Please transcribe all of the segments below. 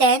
10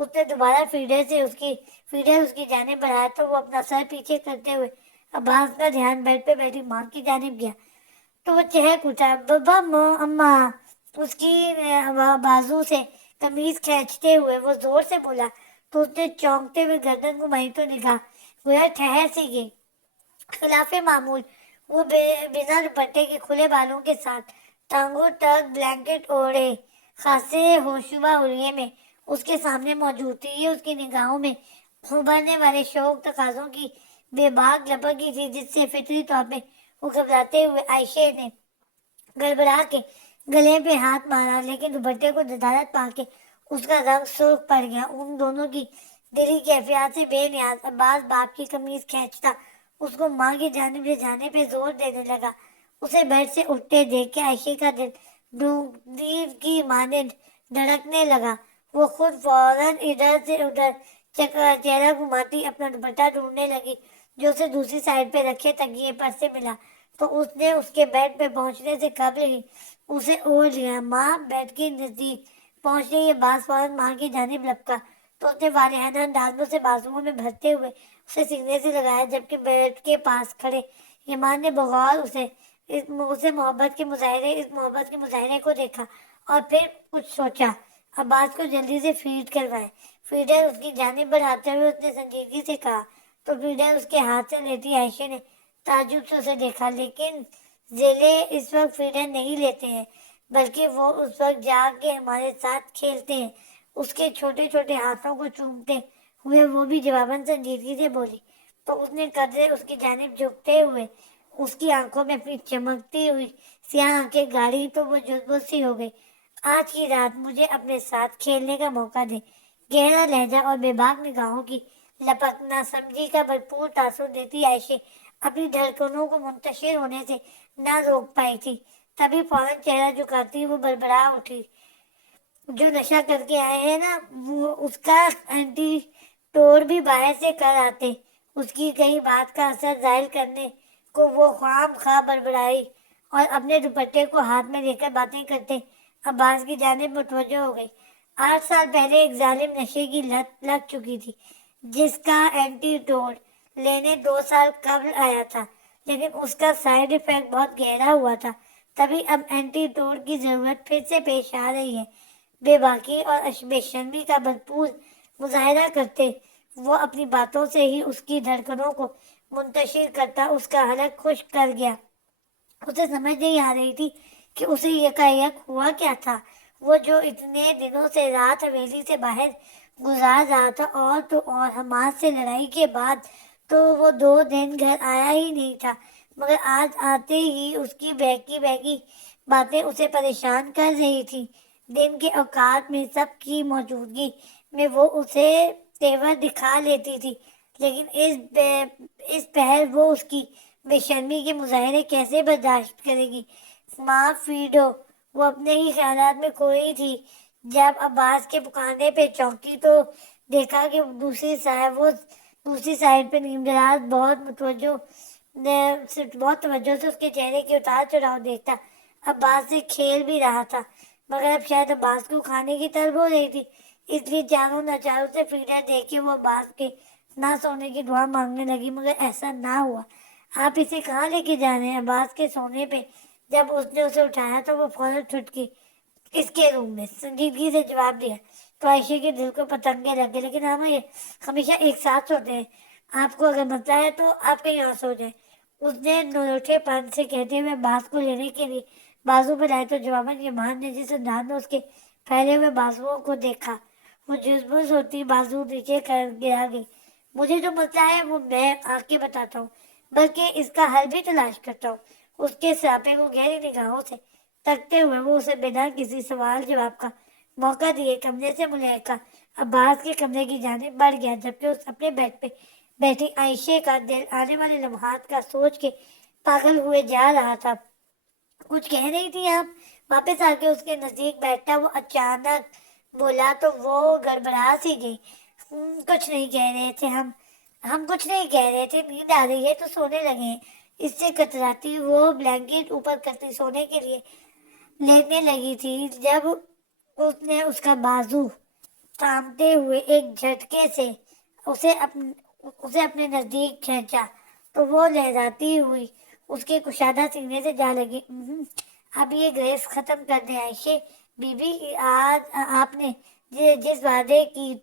اس نے دوبارہ فیڈر اس کی جانب بڑھایا تو وہ اپنا سر پیچھے کرتے ہوئے عباس کا دھیان بیڈ پہ بیٹھی ماں کی جانب گیا تو وہ چہک اٹھا، بابا اماں، اس کی بازو سے قمیض کھینچتے ہوئے وہ زور سے بولا تو اس نے چونکتے ہوئے گردن گھمائی تو نگاہ گویا ٹھہر سی گئی۔ خلاف معمول وہ بنا دوپٹے کے کھلے بالوں کے ساتھ ٹانگوں تک بلینکٹ اوڑھے خاصے ہوشبہ حلیے میں اس کے سامنے موجود تھی۔ یہ اس کی نگاہوں میں ابھرنے والے شوق تقاضوں کی بے باک لپکی تھی جس سے فطری طور پہ وہ گھبراتے ہوئے عائشہ نے گڑبڑا کے گلے پہ ہاتھ مارا، لیکن دوپٹے کو ندارت پا کے اس کا رنگ سرخ پڑ گیا۔ ان دونوں کی دلی کیفیات سے بے نیاز عباس باپ کی قمیض کھینچتا اس کو ماں کی جانب لے جانے پہ زور دینے لگا۔ اسے بیڈ سے اٹھتے دیکھ کے عائشہ کا دل ڈونگیر کی مانند دھڑکنے لگا۔ وہ خود فوراً ادھر سے ادھر چہرہ گھماتی اپنا دوپٹہ ڈھونڈنے لگی جو اسے دوسری سائڈ پہ رکھے تکیے پر سے ملا تو اس نے اس کے بیڈ پہ پہنچنے سے قبل ہی اسے اوڑھ لیا۔ ماں بیڈ کے نزدیک پہنچنے یہ باز فوراً ماں کی جانب لپکا تو اس نے والہانہ انداز میں اسے بازوؤں میں بھرتے ہوئے اسے سینے سے لگایا، جبکہ بیڈ کے پاس کھڑے ایمان نے بغور اسے محبت کے مظاہرے کو دیکھا اور پھر کچھ سوچا۔ عباس کو جلدی سے فیڈ کروائے، فیڈر اس کی جانب بڑھاتے ہوئے اس نے سنجیدگی سے کہا تو فیڈر اس کے ہاتھ سے لیتی عائشہ نے تعجب سے اسے دیکھا، لیکن ذیلے اس وقت فیڈر نہیں لیتے ہیں بلکہ وہ اس وقت جاگ کے ہمارے ساتھ کھیلتے ہیں۔ اس کے چھوٹے چھوٹے ہاتھوں کو چومتے ہوئے وہ بھی جواباً سنجیدگی سے بولی تو اس نے قدرے اس کی جانب جھکتے ہوئے اس کی آنکھوں میں اپنی چمکتی ہوئی سیاہ آنکھیں گاڑی تو وہ جذبت سی ہو گئی۔ آج کی رات مجھے اپنے ساتھ کھیلنے کا موقع دے، گہرا لہجہ اور بے باک نگاہوں کی لپک نہ سمجھی کا بھرپور تاثر دیتی عائشہ اپنی دھڑکنوں کو منتشر ہونے سے نہ روک پائی تھی۔ تبھی فوراً چہرہ جھکاتی وہ بڑبڑا اٹھی، جو نشہ کر کے آئے ہیں نا وہ اس کا اینٹی ٹوڑ بھی باہر سے کر آتے۔ اس کی کئی بات کا اثر ظاہر کرنے کو وہ خواہ خواہ بڑبڑائی اور اپنے دوپٹے کو ہاتھ میں لے کر باتیں کرتے عباس کی جانب متوجہ ہو گئی۔ 8 سال پہلے ایک ظالم نشے کی لت لگ چکی تھی جس کا اینٹی ٹوڈ لینے 2 سال قبل آیا تھا، لیکن اس کا سائیڈ ایفیکٹ بہت گہرا ہوا تھا۔ تبھی اب اینٹی ٹوڈ کی ضرورت پھر سے پیش آ رہی ہے۔ بے باکی اور بے شرمی کا بھرپور مظاہرہ کرتے وہ اپنی باتوں سے ہی اس کی دھڑکنوں کو منتشر کرتا اس کا حلق خشک کر گیا۔ اسے سمجھ نہیں آ رہی تھی کہ اسے یکایک ہوا کیا تھا۔ وہ جو اتنے دنوں سے رات حویلی سے باہر گزار رہا تھا اور تو اور حماس سے لڑائی کے بعد تو وہ 2 دن گھر آیا ہی نہیں تھا، مگر آج آتے ہی اس کی بہکی بہکی باتیں اسے پریشان کر رہی تھیں۔ دن کے اوقات میں سب کی موجودگی میں وہ اسے تیور دکھا لیتی تھی، لیکن اس پہر وہ اس کی بے شرمی کے مظاہرے کیسے برداشت کرے گی؟ ماں فیڈو وہ اپنے ہی خیالات میں کھوئی تھی۔ جب عباس کے پکارنے پہ چونکی تو دیکھا کہ دوسری سائڈ پہ نیمدراز بہت توجہ سے اس کے چہرے کے اتار چڑھاؤ دیکھتا عباس سے کھیل بھی رہا تھا، مگر اب شاید عباس کو کھانے کی طلب ہو رہی تھی، اس لیے چاروں ناچاروں سے فیڈر دیکھ کے وہ عباس کے نہ سونے کی دعا مانگنے لگی، مگر ایسا نہ ہوا۔ آپ اسے کہاں لے کے جا رہے ہیں؟ عباس کے سونے پہ جب اس نے اسے اٹھایا تو وہ فوراً چھٹکی اس کے روم میں سنجیدگی سے جواب دیا تو عائشہ کے دل کو پتنگے لگے، لیکن ہم یہ ہمیشہ ایک ساتھ سوتے ہیں، آپ کو اگر مسئلہ ہے تو آپ کہیں اور سو جائیں، اس نے نوٹے پن سے کہتے ہوئے عباس کو لینے کے لیے بازو پہ لائے تو جواباً ایمان نے جس انداز میں اس کے پھیلے ہوئے بازوؤں کو دیکھا وہ جذبز ہوتی بازو نیچے کر گرا گئی۔ مجھے جو مسئلہ ہے وہ میں آ کے بتاتا ہوں، بلکہ اس کا حل بھی تلاش کرتا ہوں۔ اس کے سراپے کو گہری نگاہوں سے تکتے ہوئے وہ اسے بنا کسی سوال جواب کا موقع دیے کمرے سے ملحقہ عباس کے کمرے کی جانب بڑھ گیا، جبکہ اس اپنے بیڈ پہ بیٹھی عائشہ کا دل آنے والے لمحات کا سوچ کے پاگل ہوئے جا رہا تھا۔ کچھ کہہ رہی تھی آپ؟ واپس آ کے اس کے نزدیک بیٹھا وہ اچانک بولا تو وہ گڑبڑا سی گئی۔ کچھ نہیں کہہ رہے تھے ہم کچھ نہیں کہہ رہے تھے، نیند آ رہی ہے تو سونے لگے ہیں۔ اس سے کتراتی وہ بلینکٹ اوپر کرتی سونے کے لیے لیٹنے لگی تھی جب اس نے اس کا بازو تھامتے ہوئے ایک جھٹکے سے اسے اپنے نزدیک کھینچا تو وہ لہراتی ہوئی اس کے کشادہ سینے سے جا لگی۔ اب یہ گریز ختم کر دیں عائشہ بی بی، آج آپ نے جس وعدے کی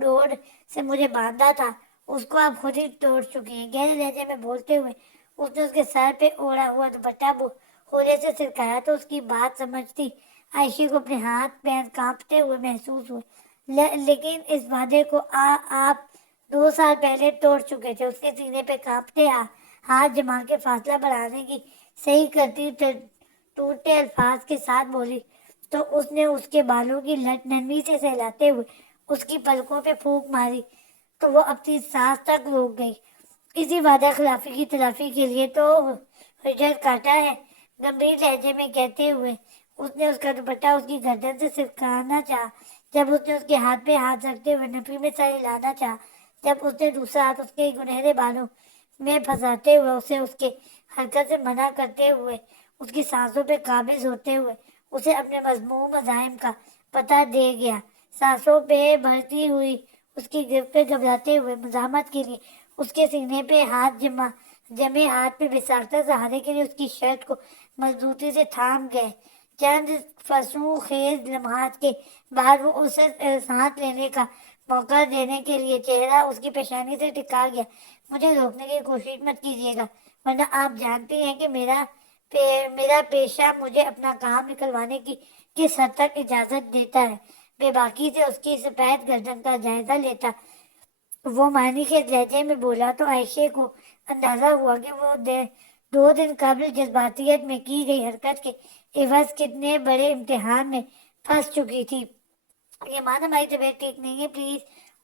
ڈور سے مجھے باندھا تھا اس کو آپ خود ہی توڑ چکی ہیں۔ گہرے لہجے میں بولتے ہوئے اس نے اس کے سر پہ اوڑھا ہوا دوپٹہ ہولے سے سرکایا تو اس کی بات سمجھتی عائشہ کو اپنے ہاتھ پیر کانپتے ہوئے محسوس ہوئے۔ لیکن اس وعدے کو آپ 2 سال پہلے توڑ چکے تھے۔ اس کے سینے پہ کانپتے ہاتھ جما کے فاصلہ بڑھانے کی صحیح کرتی ٹوٹتے الفاظ کے ساتھ بولی تو اس نے اس کے بالوں کی لٹ نرمی سے سہلاتے ہوئے اس کی پلکوں پہ پھونک ماری تو وہ اپنی سانس تک روک گئی۔ اسی وعدہ خلافی کی تلافی کے لیے تو ہجر کاٹا ہے، گمبھیر لہجے میں کہتے ہوئے اس نے اس کا دوپٹہ اس کی گردن سے سرکانا چاہا۔ جب اس نے اس کے ہاتھ پہ ہاتھ رکھتے ہوئے نفی میں سر ہلانا چاہا، جب اس نے دوسرا ہاتھ اس کے گنہرے بالوں میں پھنساتے ہوئے اسے اس کے حرکت سے منع کرتے ہوئے اس کی سانسوں پہ قابض ہوتے ہوئے اسے اپنے مذموم عزائم کا پتہ دے گیا، سانسوں پہ بڑھتی ہوئی اس کی گرفت پہ گھبراتے ہوئے مزاحمت کے لیے اس کے سینے پہ ہاتھ جمے ہاتھ پہ بساختہ سہارے کے لیے اس کی شرٹ کو مضبوطی سے تھام گئے۔ چند فرسوں خیز لمحات کے بعد وہ اسے سانس لینے کا موقع دینے کے لیے چہرہ اس کی پیشانی سے ٹکا گیا۔ مجھے روکنے کی کوشش مت کیجیے گا، ورنہ آپ جانتی ہیں کہ میرا پیشہ مجھے اپنا کام نکلوانے کی کس حد تک اجازت دیتا ہے۔ بے باکی سے اس کی سفید گردن کا جائزہ لیتا وہ معنی کے لہجے میں بولا تو عائشہ کو اندازہ ہوا کہ وہ 2 دن قبل جذباتیت میں کی گئی حرکت کے عوض کتنے بڑے امتحان میں پھنس چکی تھی۔ یہ مان ہماری طبیعت ٹھیک نہیں ہے، پلیز۔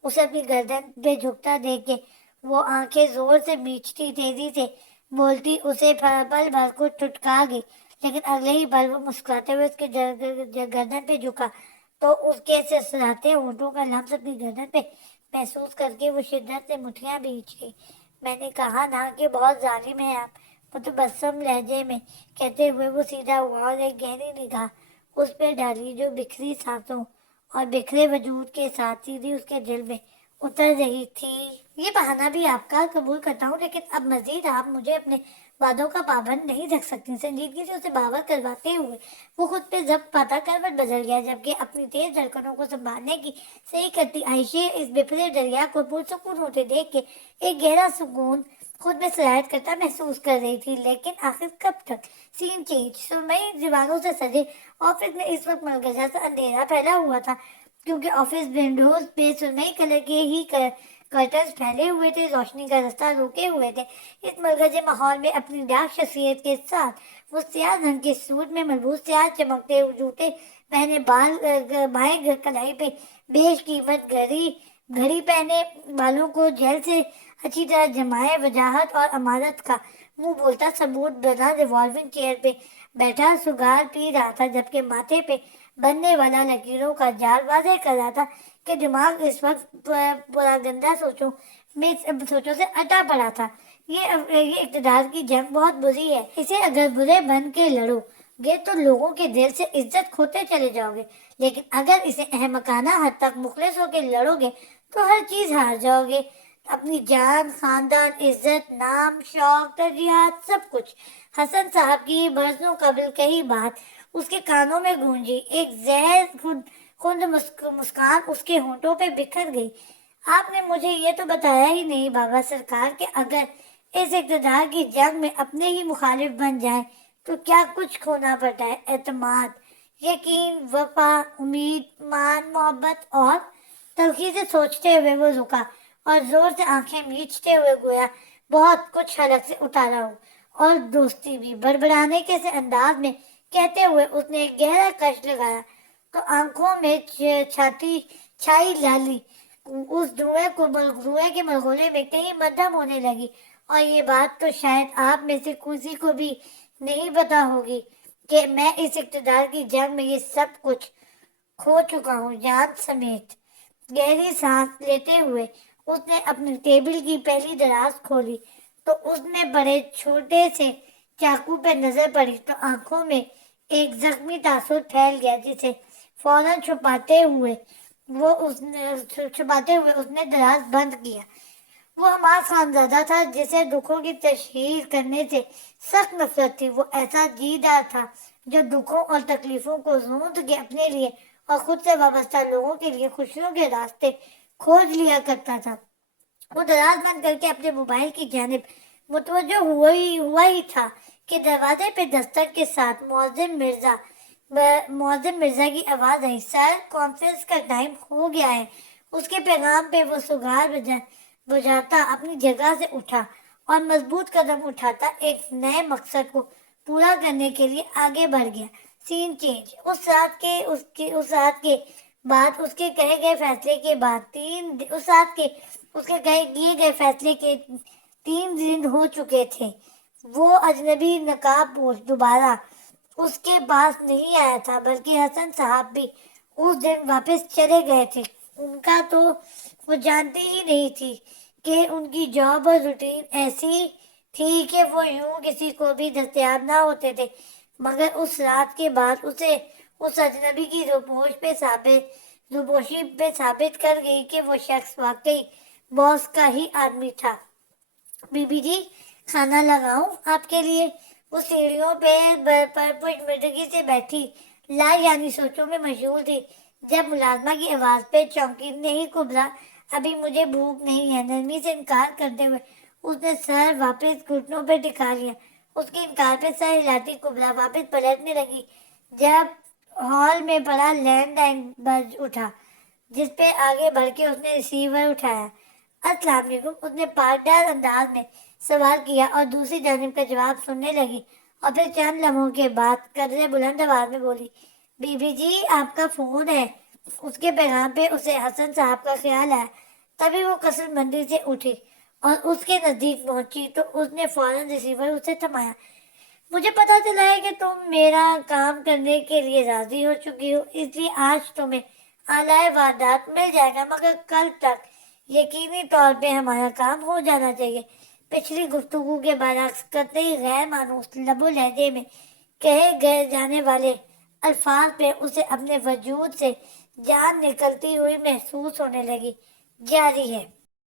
اسے اپنی گردن پہ جھکتا دیکھ کے وہ آنکھیں زور سے میچتی تیزی سے بولتی اسے پل بھر کو ٹھٹکا گئی، لیکن اگلے ہی پل وہ مسکراتے ہوئے اس کے گردن پہ جھکا تو اس کے سرسراتے ہونٹوں کا لمس اپنی گردن پہ محسوس کر کے وہ شدت سے مٹھیاں بھینچ گئی۔ میں نے کہا نا کہ بہت ظالم ہے آپ، متبسم لہجے میں کہتے ہوئے وہ سیدھا ہوا اور ایک گہری نگاہ اس پہ ڈالی جو بکھری سانسوں اور بکھرے وجود کے ساتھ سیدھی اس کے دل میں اتر رہی تھی۔ یہ بہانہ بھی آپ کا قبول کرتا ہوں، لیکن اب مزید آپ مجھے اپنے وعدوں کا پابند نہیں رکھ سکتی۔ سنجیدگی سے اسے باور کرواتے ہوئے وہ خود پہ ضبط پاتا کروٹ بدل گیا، جبکہ اپنی تیز دھڑکنوں کو سنبھالنے کی صحیح کرتی عائشہ اس بپھرے دریا کو پرسکون ہوتے دیکھ کے ایک گہرا سکون خود میں سرایت کرتا محسوس کر رہی تھی۔ لیکن آخر کب تک؟ سین چینج۔ سرمئی دیواروں سے سجے آفس میں اس وقت ملگجا سا اندھیرا پھیلا ہوا تھا، کیونکہ آفس ونڈوز پہ سرمئی کلر کے ہی کرٹنز پھیلے ہوئے تھے، روشنی کا رستہ روکے ہوئے تھے۔ اس ملگجے ماحول میں اپنی ڈارک شخصیت کے ساتھ وہ سیاہ رنگ کے سوٹ میں ملبوس، سیاہ چمکتے ہوئے جوتے پہنے، بائیں کلائی پہ بیش قیمت گھڑی پہنے، بالوں کو جیل سے اچھی طرح جمائے، وجاہت اور امارت کا منہ بولتا ثبوت بنا ریوالونگ چیئر پہ بیٹھا سگار پی رہا تھا، جبکہ ماتھے پہ بننے والا لکیروں کا جال واضح کر رہا تھا کہ دماغ اس وقت پراگندہ سوچوں سے اٹا پڑا تھا۔ یہ اقتدار کی جنگ بہت بری ہے، اسے اگر برے بن کے لڑو گے تو لوگوں کے دل سے عزت کھوتے چلے جاؤ گے، لیکن اگر اسے احمقانہ حد تک مخلص ہو کے لڑو گے تو ہر چیز ہار جاؤ گے، اپنی جان، خاندان، عزت، نام، شوق، ترجیحات، سب کچھ۔ حسن صاحب کی برسوں قبل کہی بات اس کے کانوں میں گونجی، ایک زہر خند مسکان اس کے ہونٹوں پہ بکھر گئی۔ آپ نے مجھے یہ تو بتایا ہی نہیں بابا سرکار کہ اگر اس اقتدار کی جنگ میں اپنے ہی مخالف بن جائیں تو کیا کچھ کھونا پڑتا ہے؟ اعتماد، یقین، وفا، امید، مان، محبت اور تلخی سے سوچتے ہوئے وہ رکا اور زور سے آنکھیں میچتے ہوئے گویا بہت کچھ حلق سے اتارا ہو، اور دوستی بھی۔ بڑبڑانے کے سے انداز میں کہتے ہوئے اس نے ایک گہرا کش لگایا تو آنکھوں میں چھائی لالی اس دھوئیں کے ملغونے میں کہیں مدھم ہونے لگی۔ اور یہ بات تو شاید آپ میں سے کسی کو بھی نہیں پتا ہوگی کہ میں اس اقتدار کی جنگ میں یہ سب کچھ کھو چکا ہوں، جان سمیت۔ گہری سانس لیتے ہوئے اس نے اپنی ٹیبل کی پہلی دراز کھولی تو اس میں پڑے چھوٹے سے چاقو پہ نظر پڑی تو آنکھوں میں ایک زخمی تاثر پھیل گیا، جسے فوراً چھپاتے ہوئے وہ اس نے چھپاتے ہوئے اس نے دراز بند کیا۔ وہ حماس خانزادہ تھا جسے دکھوں کی تشہیر کرنے سے سخت نفرت تھی۔ وہ ایسا جیدار تھا جو دکھوں اور تکلیفوں کو زونت کے اپنے لیے اور خود سے وابستہ لوگوں کے لیے خوشیوں کے راستے کھوج لیا کرتا تھا۔ وہ دراز بند کر کے اپنے موبائل کی جانب متوجہ ہوا ہی تھا کہ دروازے پہ دستک کے ساتھ معظم مرزا کی آواز آئی۔ سر، کانفرنس کا ٹائم ہو گیا ہے۔ اس کے پیغام پہ وہ سگار بجھاتا اپنی جگہ سے اٹھا اور مضبوط قدم اٹھاتا ایک نئے مقصد کو پورا کرنے کے لیے آگے بڑھ گیا۔ سین چینج۔ اس رات کے بعد اس کے کہے گئے فیصلے کے بعد اس کے کیے گئے فیصلے کے 3 دن ہو چکے تھے۔ وہ اجنبی نقاب پوش دوبارہ اس کے پاس نہیں آیا تھا، بلکہ حسن صاحب بھی اس دن واپس چلے گئے تھے۔ ان کا تو وہ جانتی ہی نہیں تھی کہ ان کی جاب اور روٹین ایسی تھی کہ وہ یوں کسی کو بھی دستیاب نہ ہوتے تھے، مگر اس رات کے بعد اسے اس اجنبی کی روپوشی پہ ثابت کر گئی کہ وہ شخص واقعی باس کا ہی آدمی تھا۔ بی بی جی، کھانا لگاؤں آپ کے لیے؟ وہ سیڑھیوں پہ پرپشمردگی سے بیٹھی لا یعنی سوچوں میں مشغول تھی جب ملازمہ کی آواز پہ چونکی، نہیں کبرا، ابھی مجھے بھوک نہیں ہے۔ نرمی سے انکار کرتے ہوئے اس نے سر واپس گھٹنوں پہ ٹکا لیا۔ اس کے انکار پہ سر ہلاتی کبرا واپس پلٹنے لگی جب ہال میں پڑا لینڈ لائن بج اٹھا، جس پہ آگے بڑھ کے اس نے ریسیور اٹھایا۔ السلام علیکم، اس نے پائیدار انداز میں سوال کیا اور دوسری جانب کا جواب سننے لگی، اور پھر چند لمحوں کے بعد قدرے بلند آواز میں بولی، بی بی جی آپ کا فون ہے۔ اس کے پیغام پہ اسے حسن صاحب کا خیال آیا۔ تبھی وہ کثر مندی سے اٹھی اور اس کے نزدیک پہنچی تو اس نے فوراً ریسیور اسے تھمایا۔ مجھے پتا چلا ہے کہ تم میرا کام کرنے کے لیے راضی ہو چکی ہو، اس لیے آج تمہیں اعلی واردات مل جائے گا، مگر کل تک یقینی طور پہ ہمارا کام ہو جانا چاہیے۔ پچھلی گفتگو کے برعکس قطعی غیر مانوس لب و لہجے میں کہے گئے جانے والے الفاظ پہ اسے اپنے وجود سے جان نکلتی ہوئی محسوس ہونے لگی۔ جاری ہے۔